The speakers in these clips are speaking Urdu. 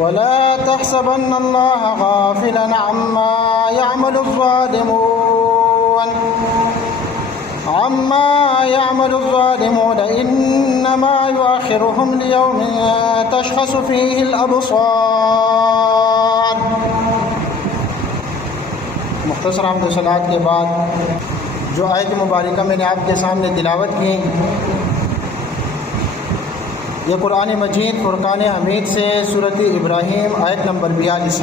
ولا تحسبن الله غافلا عما يعمل الظالمون إنما يؤخرهم ليوم تشخص فيه الأبصار۔ مختصر حمد و صلوات کے بعد جو آیت مبارکہ میں نے آپ کے سامنے تلاوت کی، یہ قرآن مجید فرقان حمید سے سورۃ ابراہیم آیت نمبر 42،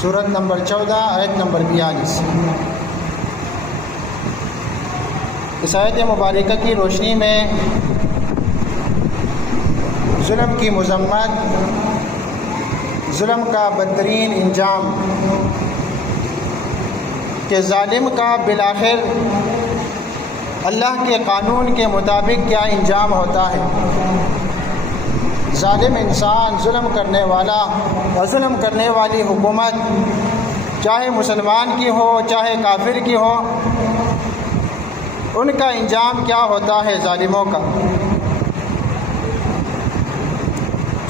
سورت نمبر 14 آیت نمبر 42۔ اس آیت مبارکہ کی روشنی میں ظلم کی مذمت، ظلم کا بدترین انجام کہ ظالم کا بالآخر اللہ کے قانون کے مطابق کیا انجام ہوتا ہے۔ ظالم انسان، ظلم کرنے والا اور ظلم کرنے والی حکومت، چاہے مسلمان کی ہو چاہے کافر کی ہو، ان کا انجام کیا ہوتا ہے ظالموں کا۔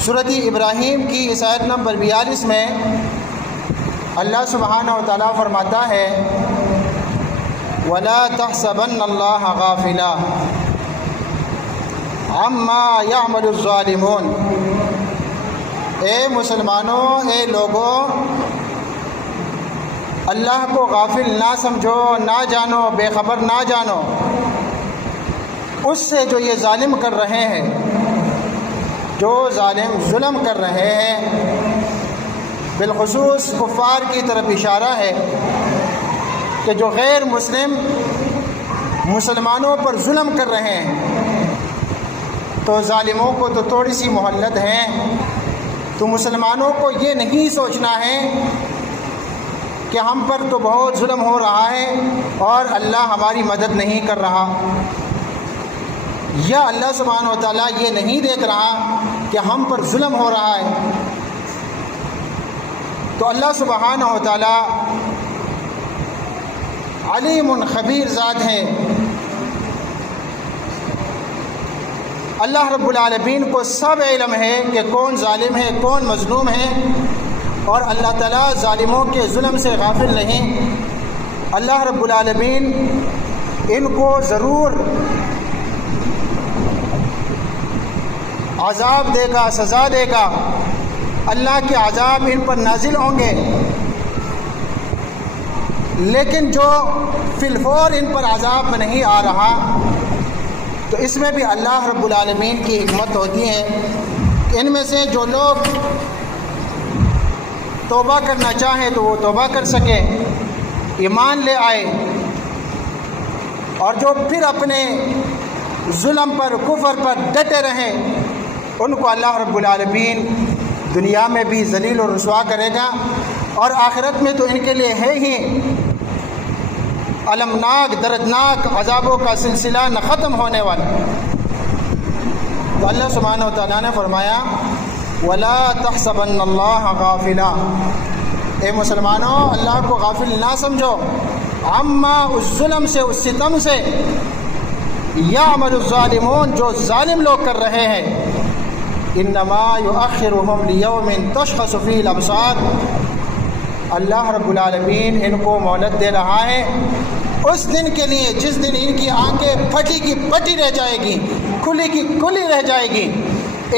سورۃ ابراہیم کی اس آیت نمبر 42 میں اللہ سبحانہ و تعالیٰ فرماتا ہے وَلَا تَحْسَبَنَّ اللَّهَ غَافِلًا عَمَّا يَعْمَلُ الظَّالِمُونَ۔ اے مسلمانوں، اے لوگوں، اللہ کو غافل نہ سمجھو، نہ جانو، بے خبر نہ جانو اس سے جو یہ ظالم کر رہے ہیں، جو ظالم ظلم کر رہے ہیں۔ بالخصوص کفار کی طرف اشارہ ہے کہ جو غیر مسلم مسلمانوں پر ظلم کر رہے ہیں، تو ظالموں کو تو تھوڑی سی مہلت ہے، تو مسلمانوں کو یہ نہیں سوچنا ہے کہ ہم پر تو بہت ظلم ہو رہا ہے اور اللہ ہماری مدد نہیں کر رہا، یا اللہ سبحانہ و تعالیٰ یہ نہیں دیکھ رہا کہ ہم پر ظلم ہو رہا ہے۔ تو اللہ سبحانہ و تعالیٰ علیم خبیر ذات ہے۔ اللہ رب العالمین کو سب علم ہے کہ کون ظالم ہے، کون مظلوم ہے، اور اللہ تعالیٰ ظالموں کے ظلم سے غافل نہیں۔ اللہ رب العالمین ان کو ضرور عذاب دے گا، سزا دے گا، اللہ کے عذاب ان پر نازل ہوں گے، لیکن جو فی الفور ان پر عذاب نہیں آ رہا، تو اس میں بھی اللہ رب العالمین کی حکمت ہوتی ہے کہ ان میں سے جو لوگ توبہ کرنا چاہیں تو وہ توبہ کر سکیں، ایمان لے آئے، اور جو پھر اپنے ظلم پر، کفر پر ڈٹے رہیں، ان کو اللہ رب العالمین دنیا میں بھی ذلیل و رسوا کرے گا، اور آخرت میں تو ان کے لیے ہے ہی المناک، دردناک عذابوں کا سلسلہ نہ ختم ہونے والا۔ تو اللہ سبحانہ و تعالیٰ نے فرمایا وَلَا تَحْسَبَنَّ اللَّهَ غَافِلًا، اے مسلمانوں، اللہ کو غافل نہ سمجھو، عما، اس ظلم سے، اس ستم سے، یعمل الظالمون، جو ظالم لوگ کر رہے ہیں، انما یؤخرهم لیوم تشخص فیہ الابصار، اللہ رب العالمین ان کو مہلت دے رہا ہے اس دن کے لیے جس دن ان کی آنکھیں پھٹی کی پھٹی رہ جائے گی، کھلی کی کھلی رہ جائے گی،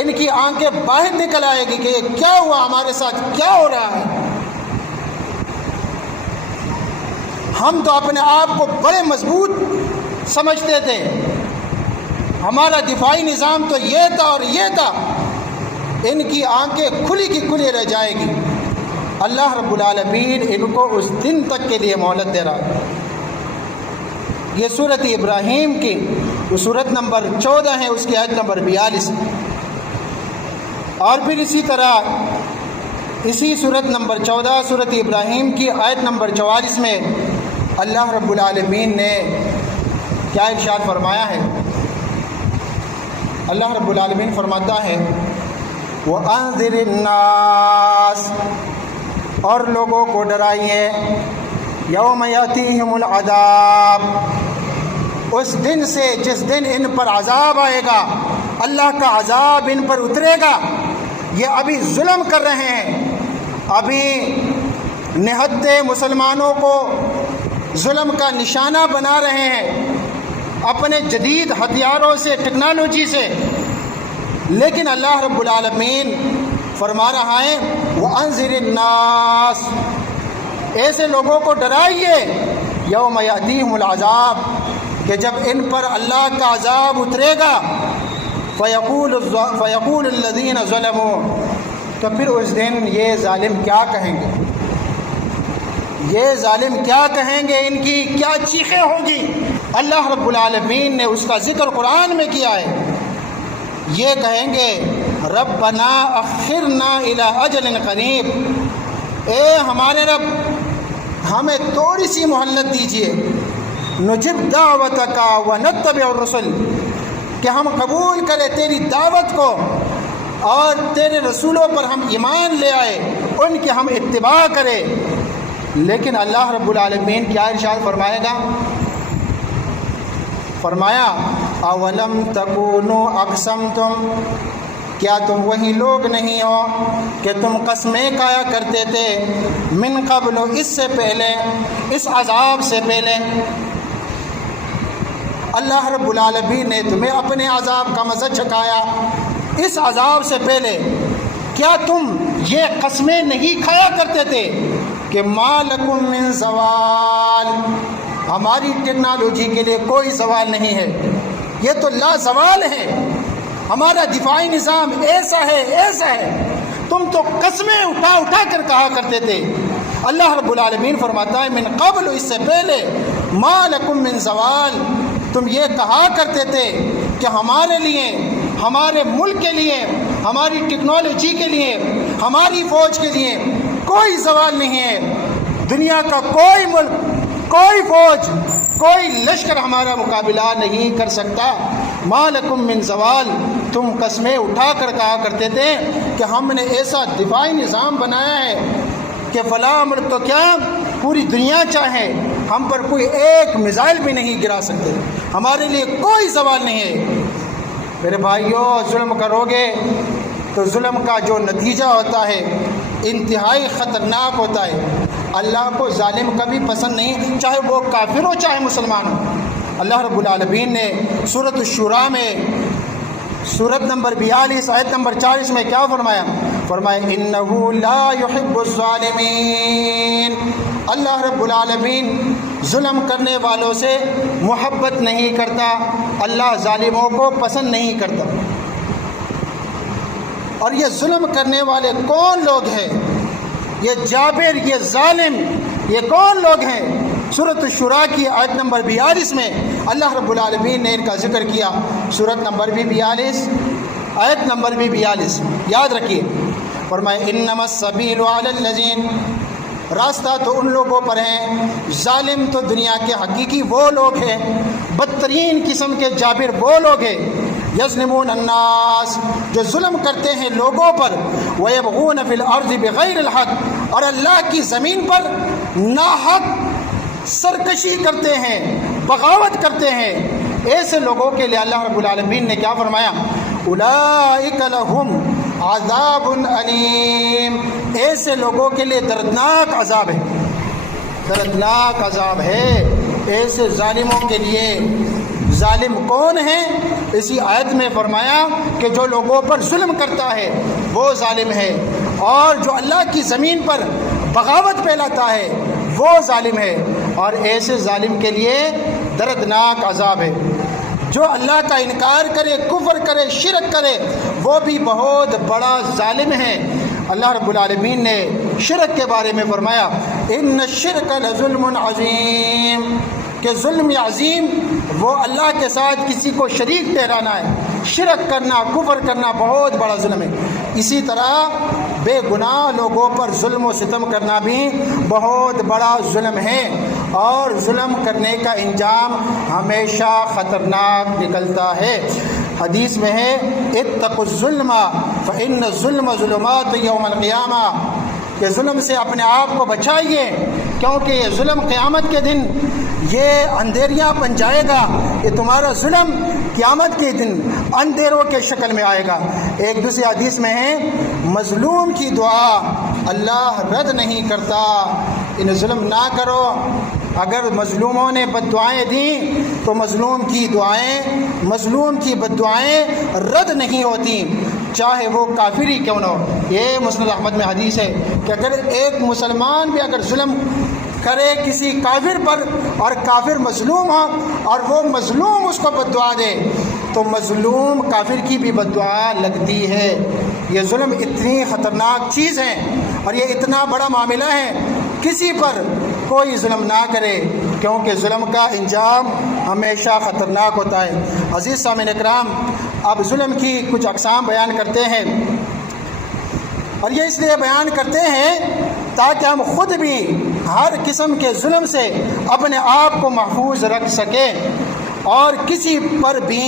ان کی آنکھیں باہر نکل آئے گی کہ یہ کیا ہوا، ہمارے ساتھ کیا ہو رہا ہے۔ ہم تو اپنے آپ کو بڑے مضبوط سمجھتے تھے، ہمارا دفاعی نظام تو یہ تھا اور یہ تھا، ان کی آنکھیں کھلی کی کھلی رہ جائے گی۔ اللہ رب العالمین ان کو اس دن تک کے لیے مہلت دے رہا ہے۔ یہ سورۃ ابراہیم کی وہ سورت نمبر 14 ہے، اس کی آیت نمبر 42۔ اور پھر اسی طرح اسی سورت نمبر 14 سورۃ ابراہیم کی آیت نمبر 44 میں اللہ رب العالمین نے کیا ارشاد فرمایا ہے؟ اللہ رب العالمین فرماتا ہے وَأَنذِرِ النَّاسَ، اور لوگوں کو ڈرائیے، یوم یاتیہم العذاب، اس دن سے جس دن ان پر عذاب آئے گا، اللہ کا عذاب ان پر اترے گا۔ یہ ابھی ظلم کر رہے ہیں، ابھی نہتے مسلمانوں کو ظلم کا نشانہ بنا رہے ہیں اپنے جدید ہتھیاروں سے، ٹیکنالوجی سے، لیکن اللہ رب العالمین فرما رہا ہے وَأَنذِرِ النَّاسَ، ایسے لوگوں کو ڈرائیے یوم یأتیہم العذاب، کہ جب ان پر اللہ کا عذاب اترے گا فَيَقُولُ الَّذِينَ ظَلَمُوا، تو پھر اس دن یہ ظالم کیا کہیں گے، یہ ظالم کیا کہیں گے، ان کی کیا چیخیں ہوگی۔ اللہ رب العالمین نے اس کا ذکر قرآن میں کیا ہے، یہ کہیں گے ربنا اخرنا الی اجل قریب، اے ہمارے رب ہمیں تھوڑی سی مہلت دیجیے، نجب دعوتک ونتبع الرسل، کہ ہم قبول کریں تیری دعوت کو اور تیرے رسولوں پر ہم ایمان لے آئے، ان کی ہم اتباع کریں۔ لیکن اللہ رب العالمین کیا ارشاد فرمائے گا؟ فرمایا اولم تکونوا اقسمتم، کیا تم وہی لوگ نہیں ہو کہ تم قسمیں کھایا کرتے تھے من قبل، اس سے پہلے، اس عذاب سے پہلے۔ اللہ رب العالمین نے تمہیں اپنے عذاب کا مزہ چکھایا اس عذاب سے پہلے، کیا تم یہ قسمیں نہیں کھایا کرتے تھے کہ ما لکم من زوال، ہماری ٹیکنالوجی کے لیے کوئی زوال نہیں ہے، یہ تو لا زوال ہے، ہمارا دفاعی نظام ایسا ہے ایسا ہے، تم تو قسمیں اٹھا اٹھا کر کہا کرتے تھے۔ اللہ رب العالمین فرماتا ہے من قبل، اس سے پہلے، ما لکم من زوال، تم یہ کہا کرتے تھے کہ ہمارے لیے، ہمارے ملک کے لیے، ہماری ٹیکنالوجی کے لیے، ہماری فوج کے لیے کوئی زوال نہیں ہے، دنیا کا کوئی ملک، کوئی فوج، کوئی لشکر ہمارا مقابلہ نہیں کر سکتا۔ ما لکم من زوال، تم قسمیں اٹھا کر کہا کرتے تھے کہ ہم نے ایسا دفاعی نظام بنایا ہے کہ فلاں ملک تو کیا پوری دنیا چاہے ہم پر کوئی ایک میزائل بھی نہیں گرا سکتے، ہمارے لیے کوئی زوال نہیں ہے۔ میرے بھائیوں، ظلم کرو گے تو ظلم کا جو نتیجہ ہوتا ہے انتہائی خطرناک ہوتا ہے۔ اللہ کو ظالم کبھی پسند نہیں، چاہے وہ کافر ہو چاہے مسلمان ہو۔ اللہ رب العالمین نے سورۃ الشورى میں سورت نمبر 42 آیت نمبر 40 میں کیا فرمایا؟ فرمایا انہ لا یحب الظالمین، اللہ رب العالمین ظلم کرنے والوں سے محبت نہیں کرتا، اللہ ظالموں کو پسند نہیں کرتا۔ اور یہ ظلم کرنے والے کون لوگ ہیں؟ یہ جابر، یہ ظالم، یہ کون لوگ ہیں؟ سورۃ الشورى کی آیت نمبر 42 میں اللہ رب العالمین نے ان کا ذکر کیا، سورت نمبر بھی 42، آیت نمبر بھی 42، یاد رکھیے۔ فرمائے انما السبیل علی الذین، راستہ تو ان لوگوں پر ہیں، ظالم تو دنیا کے حقیقی وہ لوگ ہیں، بدترین قسم کے جابر وہ لوگ ہیں، یظلمون الناس، جو ظلم کرتے ہیں لوگوں پر، ویبغون فی الارض بغیر الحق، اور اللہ کی زمین پر ناحق سرکشی کرتے ہیں، بغاوت کرتے ہیں۔ ایسے لوگوں کے لیے اللہ رب العالمین نے کیا فرمایا؟ اولئک لہم عذاب علیم، ایسے لوگوں کے لیے دردناک عذاب ہے، دردناک عذاب ہے ایسے ظالموں کے لیے۔ ظالم کون ہیں؟ اسی آیت میں فرمایا کہ جو لوگوں پر ظلم کرتا ہے وہ ظالم ہے، اور جو اللہ کی زمین پر بغاوت پھیلاتا ہے وہ ظالم ہے، اور ایسے ظالم کے لیے دردناک عذاب ہے۔ جو اللہ کا انکار کرے، کفر کرے، شرک کرے، وہ بھی بہت بڑا ظالم ہے۔ اللہ رب العالمین نے شرک کے بارے میں فرمایا ان الشرک لظلم عظیم، کہ ظلم عظیم وہ اللہ کے ساتھ کسی کو شریک ٹھہرانا ہے، شرک کرنا، کفر کرنا بہت بڑا ظلم ہے۔ اسی طرح بے گناہ لوگوں پر ظلم و ستم کرنا بھی بہت بڑا ظلم ہے، اور ظلم کرنے کا انجام ہمیشہ خطرناک نکلتا ہے۔ حدیث میں ہے اتقوا الظلم فإن الظلم ظلمات یوم القیامہ، کہ ظلم سے اپنے آپ کو بچائیے، کیونکہ یہ ظلم قیامت کے دن یہ اندھیریاں بن جائے گا، یہ تمہارا ظلم قیامت کے دن اندھیروں کے شکل میں آئے گا۔ ایک دوسری حدیث میں ہے مظلوم کی دعا اللہ رد نہیں کرتا، انہیں ظلم نہ کرو۔ اگر مظلوموں نے بد دعائیں دیں تو مظلوم کی بد دعائیں رد نہیں ہوتی، چاہے وہ کافر ہی کیوں نہ ہو۔ یہ مسند احمد میں حدیث ہے کہ اگر ایک مسلمان بھی اگر ظلم کرے کسی کافر پر اور کافر مظلوم ہو اور وہ مظلوم اس کو بد دعا دے تو مظلوم کافر کی بھی بد دعا لگتی ہے۔ یہ ظلم اتنی خطرناک چیز ہے اور یہ اتنا بڑا معاملہ ہے، کسی پر کوئی ظلم نہ کرے کیونکہ ظلم کا انجام ہمیشہ خطرناک ہوتا ہے۔ عزیز سامعین اکرام، اب ظلم کی کچھ اقسام بیان کرتے ہیں، اور یہ اس لیے بیان کرتے ہیں تاکہ ہم خود بھی ہر قسم کے ظلم سے اپنے آپ کو محفوظ رکھ سکیں اور کسی پر بھی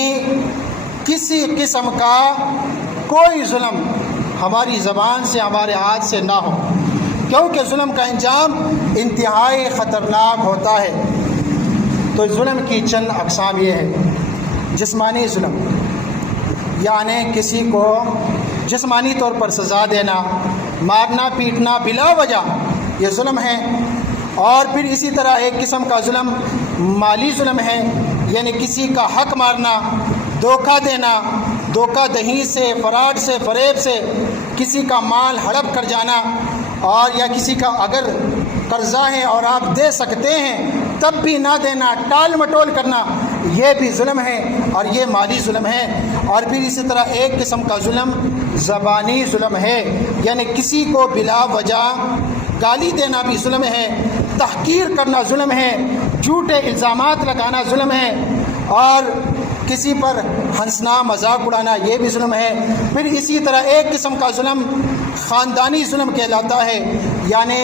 کسی قسم کا کوئی ظلم ہماری زبان سے ہمارے ہاتھ سے نہ ہو، کیونکہ ظلم کا انجام انتہائی خطرناک ہوتا ہے۔ تو ظلم کی چند اقسام یہ ہے۔ جسمانی ظلم، یعنی کسی کو جسمانی طور پر سزا دینا، مارنا پیٹنا بلا وجہ، یہ ظلم ہے۔ اور پھر اسی طرح ایک قسم کا ظلم مالی ظلم ہے، یعنی کسی کا حق مارنا، دھوکہ دینا، دھوکہ دہی سے، فراڈ سے، فریب سے کسی کا مال ہڑپ کر جانا، اور یا کسی کا اگر قرضہ ہے اور آپ دے سکتے ہیں تب بھی نہ دینا، ٹال مٹول کرنا، یہ بھی ظلم ہے اور یہ مالی ظلم ہے۔ اور پھر اسی طرح ایک قسم کا ظلم زبانی ظلم ہے، یعنی کسی کو بلا وجہ گالی دینا بھی ظلم ہے، تحقیر کرنا ظلم ہے، جھوٹے الزامات لگانا ظلم ہے، اور کسی پر ہنسنا مذاق اڑانا یہ بھی ظلم ہے۔ پھر اسی طرح ایک قسم کا ظلم خاندانی ظلم کہلاتا ہے، یعنی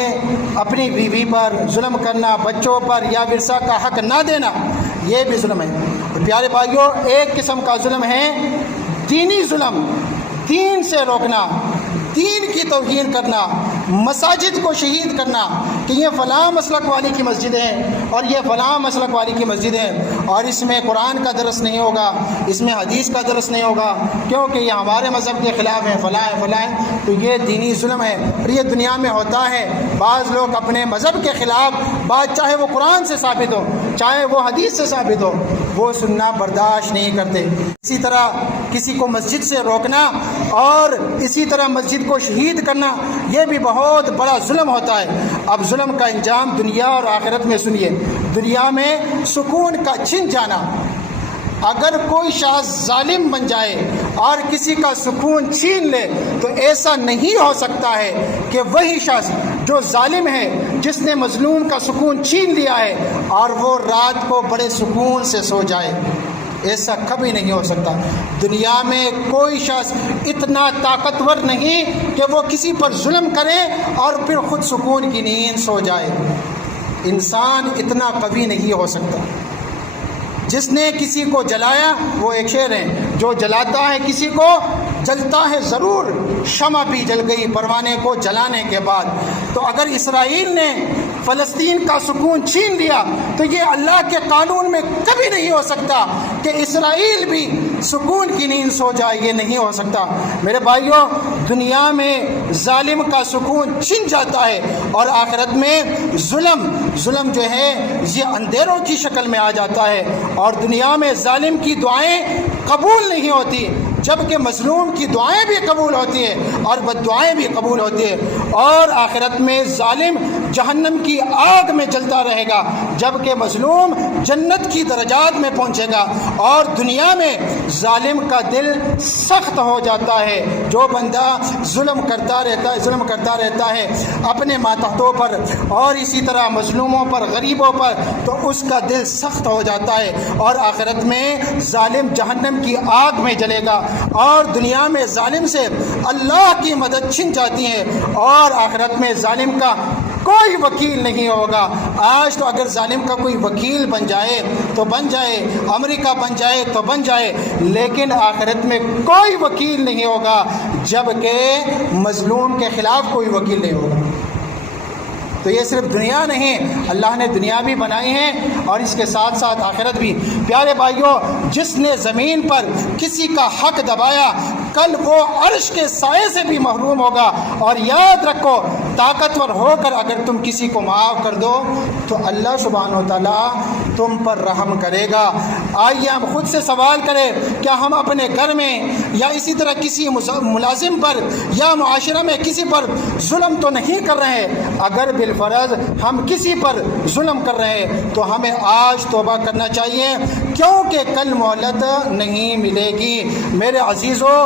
اپنی بیوی پر ظلم کرنا، بچوں پر یا ورثہ کا حق نہ دینا، یہ بھی ظلم ہے۔ پیارے بھائیوں، ایک قسم کا ظلم ہے دینی ظلم، دین سے روکنا، دین کی توہین کرنا، مساجد کو شہید کرنا کہ یہ فلاں مسلک والی کی مسجد ہے اور یہ فلاں مسلک والی کی مسجد ہے اور اس میں قرآن کا درس نہیں ہوگا، اس میں حدیث کا درس نہیں ہوگا کیونکہ یہ ہمارے مذہب کے خلاف ہے، فلاں ہے فلاں ہے، تو یہ دینی ظلم ہے۔ اور یہ دنیا میں ہوتا ہے، بعض لوگ اپنے مذہب کے خلاف بات چاہے وہ قرآن سے ثابت ہو چاہے وہ حدیث سے ثابت ہو وہ سننا برداشت نہیں کرتے۔ اسی طرح کسی کو مسجد سے روکنا اور اسی طرح مسجد کو شہید کرنا یہ بھی بہت بڑا ظلم ہوتا ہے۔ اب ظلم کا انجام دنیا اور آخرت میں سنیے۔ دنیا میں سکون کا چھن جانا، اگر کوئی شخص ظالم بن جائے اور کسی کا سکون چھین لے تو ایسا نہیں ہو سکتا ہے کہ وہی شخص جو ظالم ہے، جس نے مظلوم کا سکون چھین لیا ہے، اور وہ رات کو بڑے سکون سے سو جائے، ایسا کبھی نہیں ہو سکتا۔ دنیا میں کوئی شخص اتنا طاقتور نہیں کہ وہ کسی پر ظلم کرے اور پھر خود سکون کی نیند سو جائے، انسان اتنا قوی نہیں ہو سکتا۔ جس نے کسی کو جلایا، وہ ایک شعر ہے، جو جلاتا ہے کسی کو جلتا ہے ضرور، شمع بھی جل گئی پروانے کو جلانے کے بعد۔ تو اگر اسرائیل نے فلسطین کا سکون چھین لیا تو یہ اللہ کے قانون میں کبھی نہیں ہو سکتا کہ اسرائیل بھی سکون کی نیند سو جائے، یہ نہیں ہو سکتا۔ میرے بھائیوں، دنیا میں ظالم کا سکون چھن جاتا ہے اور آخرت میں ظلم جو ہے یہ اندھیروں کی شکل میں آ جاتا ہے، اور دنیا میں ظالم کی دعائیں قبول نہیں ہوتی جبکہ مظلوم کی دعائیں بھی قبول ہوتی ہیں اور بد دعائیں بھی قبول ہوتی ہیں، اور آخرت میں ظالم جہنم کی آگ میں جلتا رہے گا جبکہ مظلوم جنت کی درجات میں پہنچے گا۔ اور دنیا میں ظالم کا دل سخت ہو جاتا ہے، جو بندہ ظلم کرتا رہتا ہے اپنے ماتحتوں پر اور اسی طرح مظلوموں پر، غریبوں پر، تو اس کا دل سخت ہو جاتا ہے اور آخرت میں ظالم جہنم کی آگ میں جلے گا، اور دنیا میں ظالم سے اللہ کی مدد چھن جاتی ہے اور آخرت میں ظالم کا کوئی وکیل نہیں ہوگا۔ آج تو اگر ظالم کا کوئی وکیل بن جائے تو بن جائے، امریکہ بن جائے تو بن جائے، لیکن آخرت میں کوئی وکیل نہیں ہوگا جبکہ مظلوم کے خلاف کوئی وکیل نہیں ہوگا۔ تو یہ صرف دنیا نہیں، اللہ نے دنیا بھی بنائی ہے اور اس کے ساتھ ساتھ آخرت بھی۔ پیارے بھائیوں، جس نے زمین پر کسی کا حق دبایا کل وہ عرش کے سائے سے بھی محروم ہوگا۔ اور یاد رکھو، طاقتور ہو کر اگر تم کسی کو معاف کر دو تو اللہ سبحانہ و تعالیٰ تم پر رحم کرے گا۔ آئیے ہم خود سے سوال کریں، کیا ہم اپنے گھر میں یا اسی طرح کسی ملازم پر یا معاشرہ میں کسی پر ظلم تو نہیں کر رہے؟ اگر بالفرض ہم کسی پر ظلم کر رہے ہیں تو ہمیں آج توبہ کرنا چاہیے، کیونکہ کل مہلت نہیں ملے گی۔ میرے عزیزو،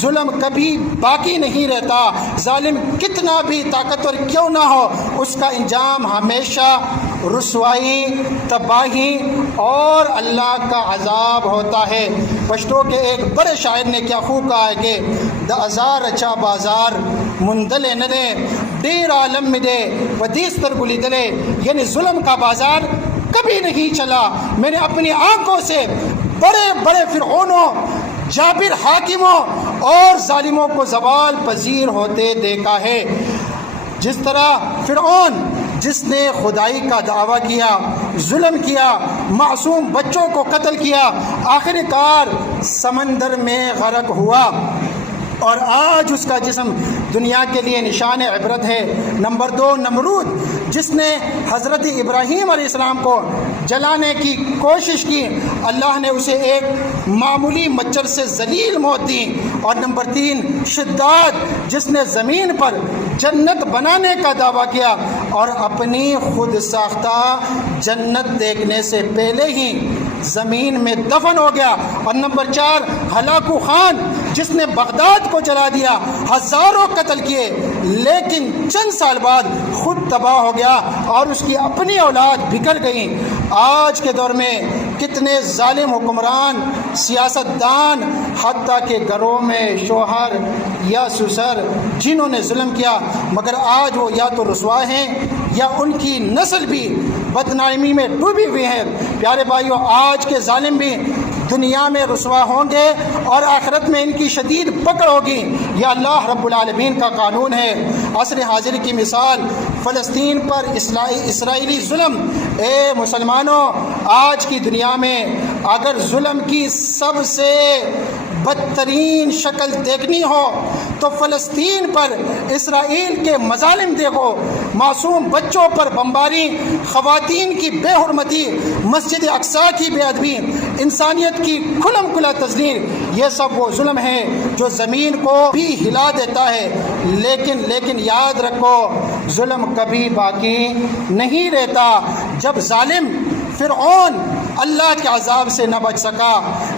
ظلم کبھی باقی نہیں رہتا، ظالم کتنا بھی طاقتور کیوں نہ ہو، اس کا انجام ہمیشہ رسوائی، تباہی اور اللہ کا عذاب ہوتا ہے۔ پشتو کے ایک بڑے شاعر نے کیا خوب کہا ہے کہ د ہزار اچھا بازار مندلے نہ دے دیر عالم میں دے ودیستر گلی دلے، یعنی ظلم کا بازار کبھی نہیں چلا۔ میں نے اپنی آنکھوں سے بڑے بڑے فرعونوں، جابر حاکموں اور ظالموں کو زوال پذیر ہوتے دیکھا ہے۔ جس طرح فرعون جس نے خدائی کا دعویٰ کیا، ظلم کیا، معصوم بچوں کو قتل کیا، آخر کار سمندر میں غرق ہوا اور آج اس کا جسم دنیا کے لیے نشان عبرت ہے۔ نمبر 2، نمرود جس نے حضرت ابراہیم علیہ السلام کو جلانے کی کوشش کی، اللہ نے اسے ایک معمولی مچھر سے ذلیل موت دی۔ اور نمبر 3، شداد جس نے زمین پر جنت بنانے کا دعویٰ کیا اور اپنی خود ساختہ جنت دیکھنے سے پہلے ہی زمین میں دفن ہو گیا۔ اور نمبر 4، ہلاکو خان جس نے بغداد کو جلا دیا، ہزاروں قتل کیے، لیکن چند سال بعد خود تباہ ہو گیا اور اس کی اپنی اولاد بگڑ گئی۔ آج کے دور میں کتنے ظالم حکمران، سیاست دان، حتیٰ کہ گھروں میں شوہر یا سسر جنہوں نے ظلم کیا، مگر آج وہ یا تو رسوا ہیں یا ان کی نسل بھی بدنامی میں ڈوبی ہوئی ہے۔ پیارے بھائیوں، آج کے ظالم بھی دنیا میں رسوا ہوں گے اور آخرت میں ان کی شدید پکڑ ہوگی۔ یہ اللہ رب العالمین کا قانون ہے۔ عصر حاضر کی مثال فلسطین پر اسرائیلی ظلم۔ اے مسلمانوں، آج کی دنیا میں اگر ظلم کی سب سے بدترین شکل دیکھنی ہو تو فلسطین پر اسرائیل کے مظالم دیکھو، معصوم بچوں پر بمباری، خواتین کی بے حرمتی، مسجد اقصیٰ کی بے ادبی، انسانیت کی کھلم کھلا تذلیل، یہ سب وہ ظلم ہے جو زمین کو بھی ہلا دیتا ہے۔ لیکن یاد رکھو، ظلم کبھی باقی نہیں رہتا۔ جب ظالم فرعون اللہ کے عذاب سے نہ بچ سکا،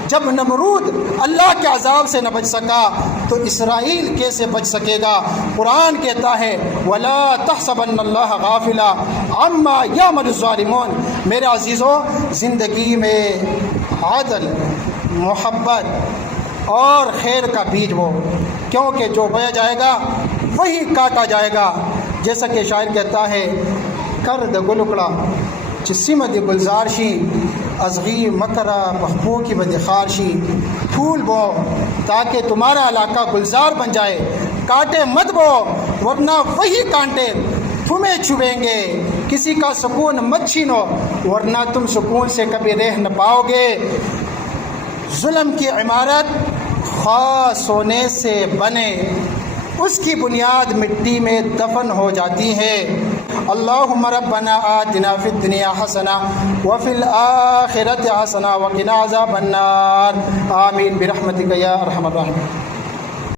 جب نمرود اللہ کے عذاب سے نہ بچ سکا، تو اسرائیل کیسے بچ سکے گا؟ قرآن کہتا ہے وَلَا تَحْسَبَنَّ اللَّهَ غَافِلًا عَمَّا يَعْمَلُ الظَّالِمُونَ۔ میرے عزیزوں، زندگی میں عدل، محبت اور خیر کا بیج بو، کیونکہ جو بویا جائے گا وہی کاٹا جائے گا۔ جیسا کہ شاعر کہتا ہے کرد گلکڑا چسیم دی گلزارشی ازغی مکرہ محبو کی بدخارشی۔ پھول بو تاکہ تمہارا علاقہ گلزار بن جائے، کانٹے مت بو ورنہ وہی کانٹے تمہیں چبھیں گے۔ کسی کا سکون مت چھینو ورنہ تم سکون سے کبھی رہ نہ پاؤ گے۔ ظلم کی عمارت خاص سونے سے بنے، اس کی بنیاد مٹی میں دفن ہو جاتی ہے۔ اللہم ربنا آتنا فی الدنیا حسنہ وفی الآخرۃ حسنہ وقنا عذاب النار، آمین برحمتک یا ارحم الراحمین۔